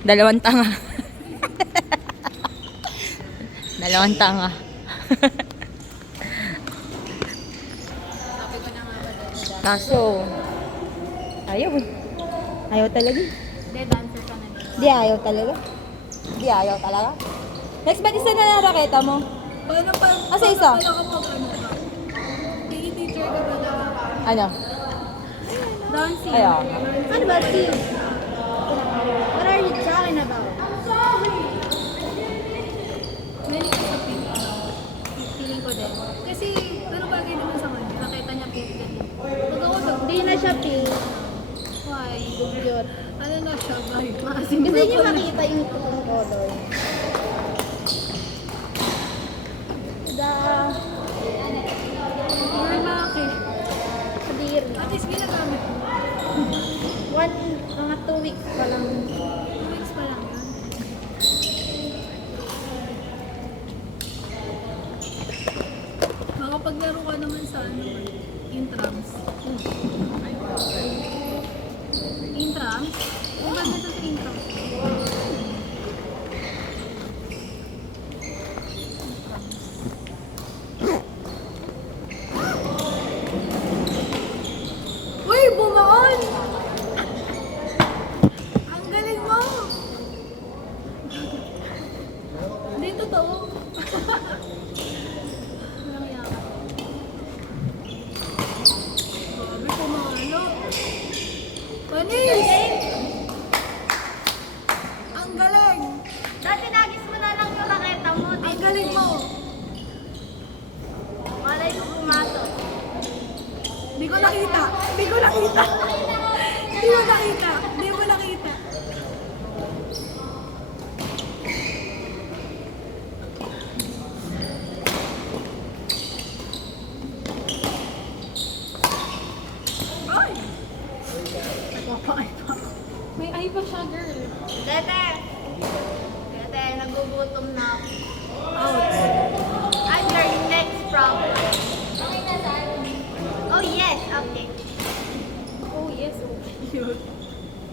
Dalawang tanga. Dalawang tanga. Kaso, ayaw eh. Ayaw talaga. Hindi, dancer ka na dito. Di ayaw talaga. Di ayaw talaga. Next, ba't isa na naraketa mo? Paano pa? Asa isa? Paano kapag ano ka? Teacher ka ba na? Ano? Dancing. Ayaw. Ano ba, Steve? What are you talking about? Nani ka sa pink. Feeling ko din. Kasi, ano bagay naman sa kanya? Nakita niya pink din. Pag ako sa... Hindi na siya pink. Why? Dugyot. Ano na siya? Kasi niyo makita yung totoong color. Malaki. Kadir. At least ginagamit mo. Mga 2 weeks pa lang. 2 weeks pa lang yun. Makapaglaro ka naman sa ano, intrams. Intrams? Kung ba nito sa intrams? Uy, bumaon! Ang galing mo! Hindi totoo. Walang yaman. Grabe, pumalo. Panis! Ang galing! Dati nagis mo na lang yung raketa mo. Ang galing mo! Malay ko pumasok. Hindi ko nakita! Hindi ko nakita! Hindi ko nakita! Hindi ko nakita! Ay! Nagpapakay pa ako. May eye pa siya, girl. Dete! Dete, nagugutom na ako. Ouch! I'm your next problem. Oh yes, okay. Oh, yes. Oh, cute.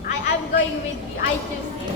I'm going with you. I choose you.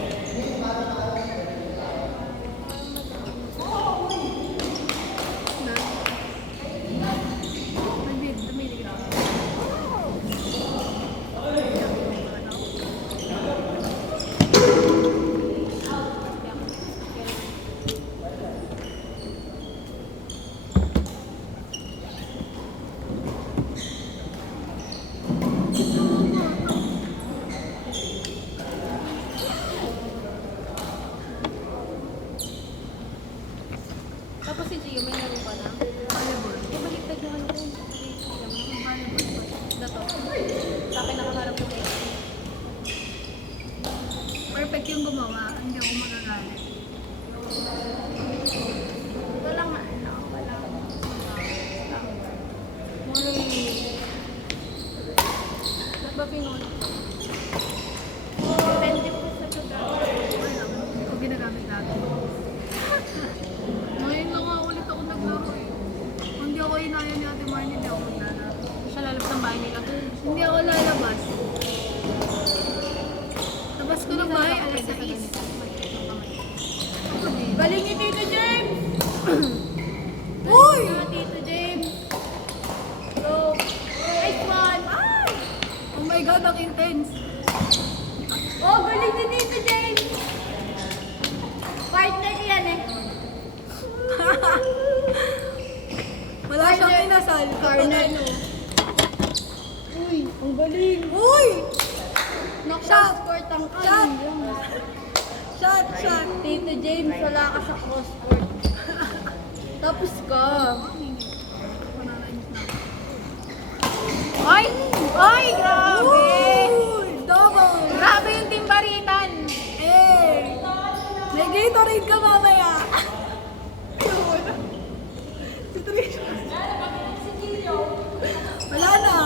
Tapos si Gio, may laro pa na? Volleyball. Baliktad yung ano ko. Volleyball. Dato. Sa akin nakaharap ko tayo. Perfect yung gumawa. Hindi ako magagalit. Walang ano, walang... Muli. Ba't ba pinuna? Depende po sa lugar. Wala. Hindi ko ginagamit dati. Ngayon lang nga ulit ako naglaro eh. Kung hindi ako inaya ni Ate Marnie, hindi ako maglalaro. Siya lalabas ng bahay nila. Hindi ako lalabas. Labas ko ng bahay, alas 6. Galing ni Tito James! Uy! Tito James. Go. Nice one. Ay! Oh my God, ang intense. Oh, galing ni Tito James. Partner yan eh. Wala siyang inasal. Corner. Uy, ang galing. Uy! Shot! Court ang Shot! Shot! Shot! Tito James, wala ka sa cross court. Tapos ka. Ay! Ay! Grabe! Uy! Double! Grabe yung timbaritan! Eh! May Gatorade ka mamaya! Wala na!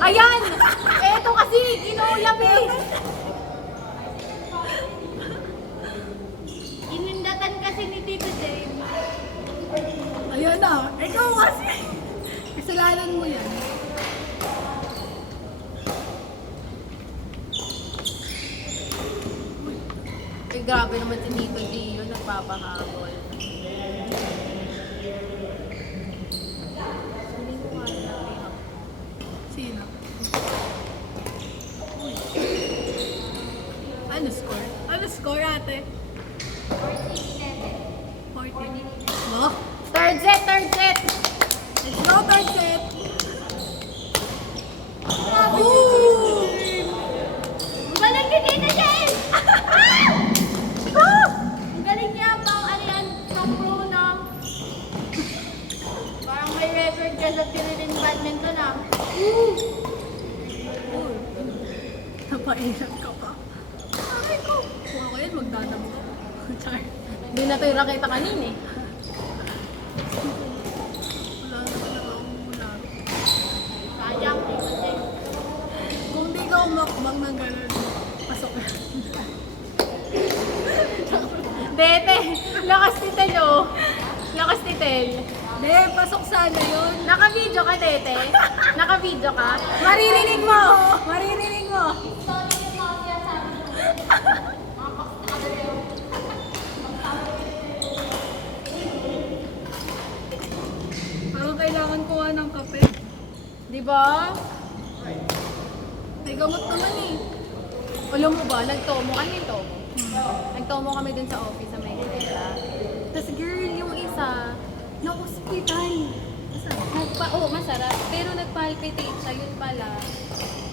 Ayan! Eto kasi, inuulam eh! Inindatan kasi na. Ikaw kasi. Kasalanan mo yan. Eh, grabe naman si Tito Gio, nagpapahabol. Hindi ko kaya na Sino? Uy. Ano score? Ano score ate? 14. Oh, Third set, third set! let's go, third set. Ooh! Galing ni Tito James! Ang galing niya, pang ano yan, sa pro na. Parang may record ka sa Philippine badminton ah. Napailan ka pa. Sabi ko, kung ako yan, magdadamo ka. Char. Hindi na tayo rakita kanina eh. Wala na talaga akong mula. Sayang, Tito James. Kung di ka umakbang ng gano'n, pasok na. Dete, lakas ni Tel oh. Lakas ni Tel. Hindi, pasok sana yun. Naka-video ka, Dete? Naka-video ka? Maririnig mo! Maririnig mo! Parang kailangan kuha ng kape. Di ba? May gamot naman eh. Alam mo ba, nagtomo kami tomo. Nagtomo kami dun sa office sa Maynila. Tapos girl, yung isa, na-hospital. Masarap. Pero nagpalpitate siya, yun pala.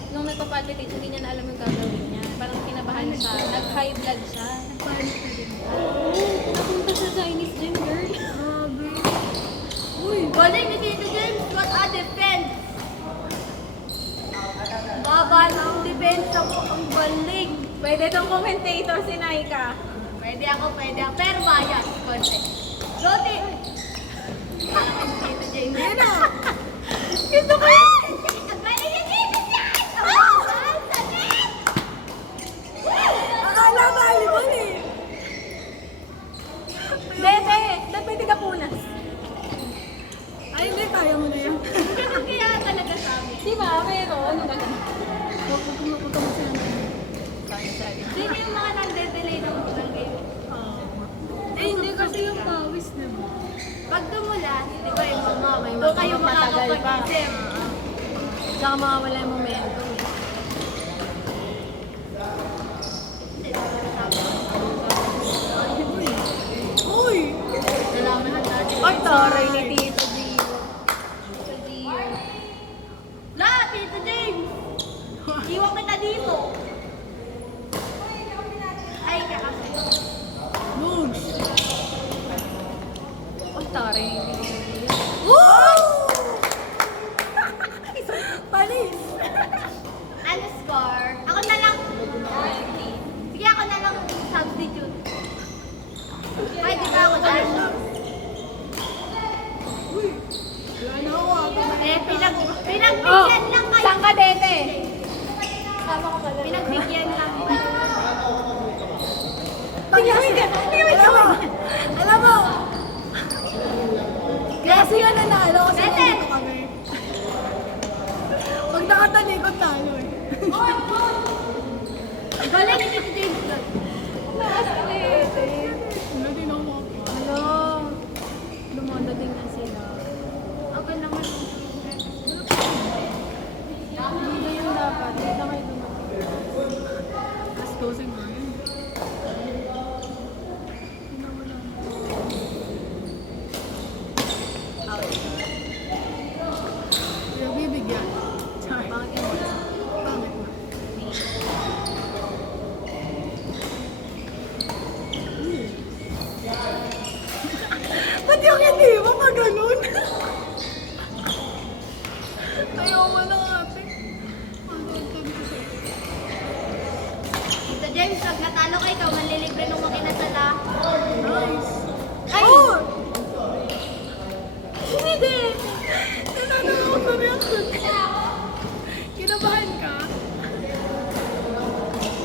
Nung nagpapalpitate, hindi niya na alam yung gagawin niya. Parang kinabahan siya. Nag-high blood siya. Panik ka din. Napunta sa Chinese gym, girl. Grabe. Uy, galing ni Tito James. What a defense! Baba ng defense ako. Ang galing. Pwede tong commentator si Naika. Pwede ako. Pero bias. Konti. Roti! Tito James. Ayun na! Gusto ko yun! Ang galing ni Tito James! Oh! Ang sakit! Akala volleyball eh! Dete! Dahil pwede ka punas. Ay, hindi, kaya mo na yan. Ganun kaya talaga sa amin. Di ba? Pero ano na lang. Huwag ka mo siya. Sorry. Sino yung mga nang-delay ng utang kayo? Eh, hindi kasi yung pawis na mo. Pag tumulan, di ba yung mga may Doon kayo kayo makakapag-isip. Saka mawawala yung momentum. Uy! Nalaman na natin. Ay, taray ni Tito Gio. Tito Gio. La, Tito James! Iwan kita dito. Ay, kakasay. Bugs! Ay, taray. Woo! Panis! Ano score? Ako na lang. Sige, ako na lang substitute. Pwede ba ako na? Uy! Wala na ako Eh, pinagbigyan lang kayo. Saan ka, Dete? Pinagbigyan lang. Alam mo! Kasi nga nanalo kasi Bete! nandito kami. Pag nakatalikod talo eh. Galing ni Tito James lang. Wala din ako makakuha. Hello. Dumadating na sila. Ako naman. Hindi yun dapat. Hindi na kayo dumating. Let's go si Marian. Pero bibigyan. Char. Bakit yun? Pangit na. Ba't yung hindi mo pa ganun? Ayaw mo na ate. Tito James, pag natalo ka ikaw, manlilibre nung makinasala. Nice. Ay! Oh! Hindi! Tinanong ako sa reaction ko. Kinabahan ka?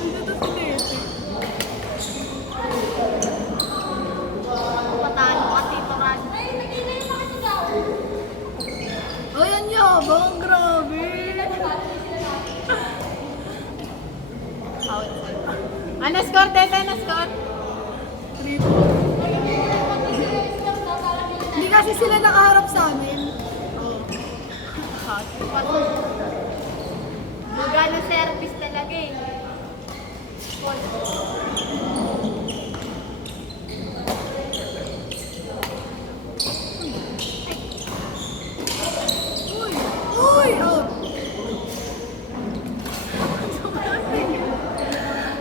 Nandito si Desi. Patalo ka, Tito Ran. Ay, nagkita yung mga kasi sila nakaharap sa amin. Hot. Magano service talaga eh. Uy! Uy! Oh!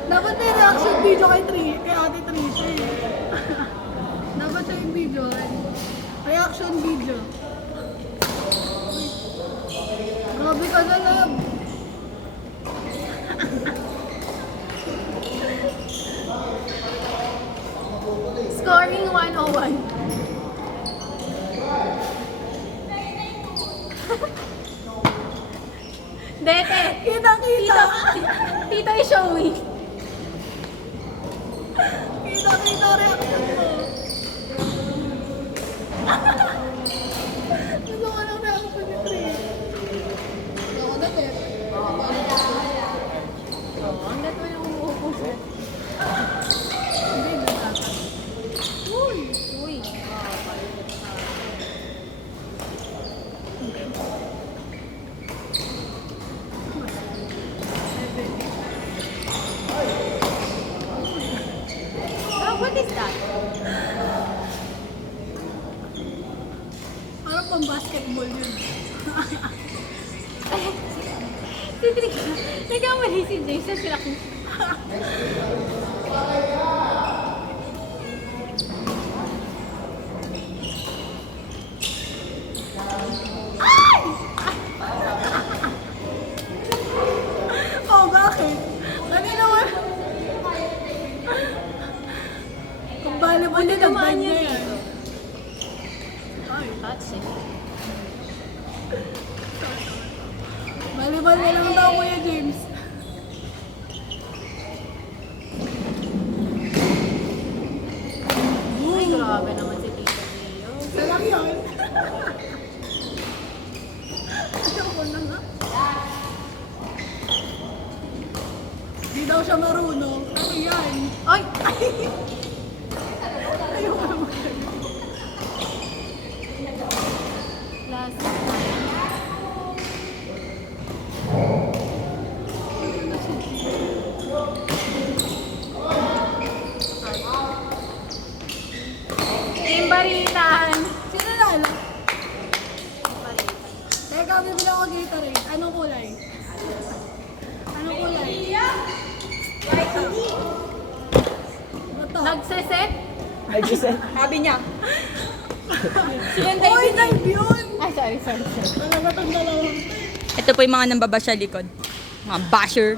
Dapat may reaction video kay Ate Trisha eh. Dapat siya yung video. Reaction video. Uy. Grabe ka na lang. Scoring 101. Dete! Kita-kita! Tito is showing. Kita-kita reaction mo. Gusto ko lang reaction ni Trisha. Ako na, Ted. Ang lahat mo yung umuupo siya. Hindi, dapat. Uy! Uy. What is that? Parang pang basketball yun. Nagkamali si James sa sila kung... Oh, bakit? Kanina mo. Kung volleyball na Dumaan nagban niya niya yan. dito. Ay, Touch eh. volleyball na lang daw, Kuya James. Ay, grabe naman si Tito Leo. Isa lang yun. Ayoko na nga. Di daw siya marunong. Ano yan? Ay! Ayoko na mag- Last. Team Baritan! Sino lalo? Baritan. Teka, bibili ako Gatorade. Anong kulay? Anong kulay? Ito. Nagseset? Sabi niya. Uy, dive yun! Ay, sorry. Talaga itong dalawang. Ito po yung mga nambaba sa likod. Mga basher.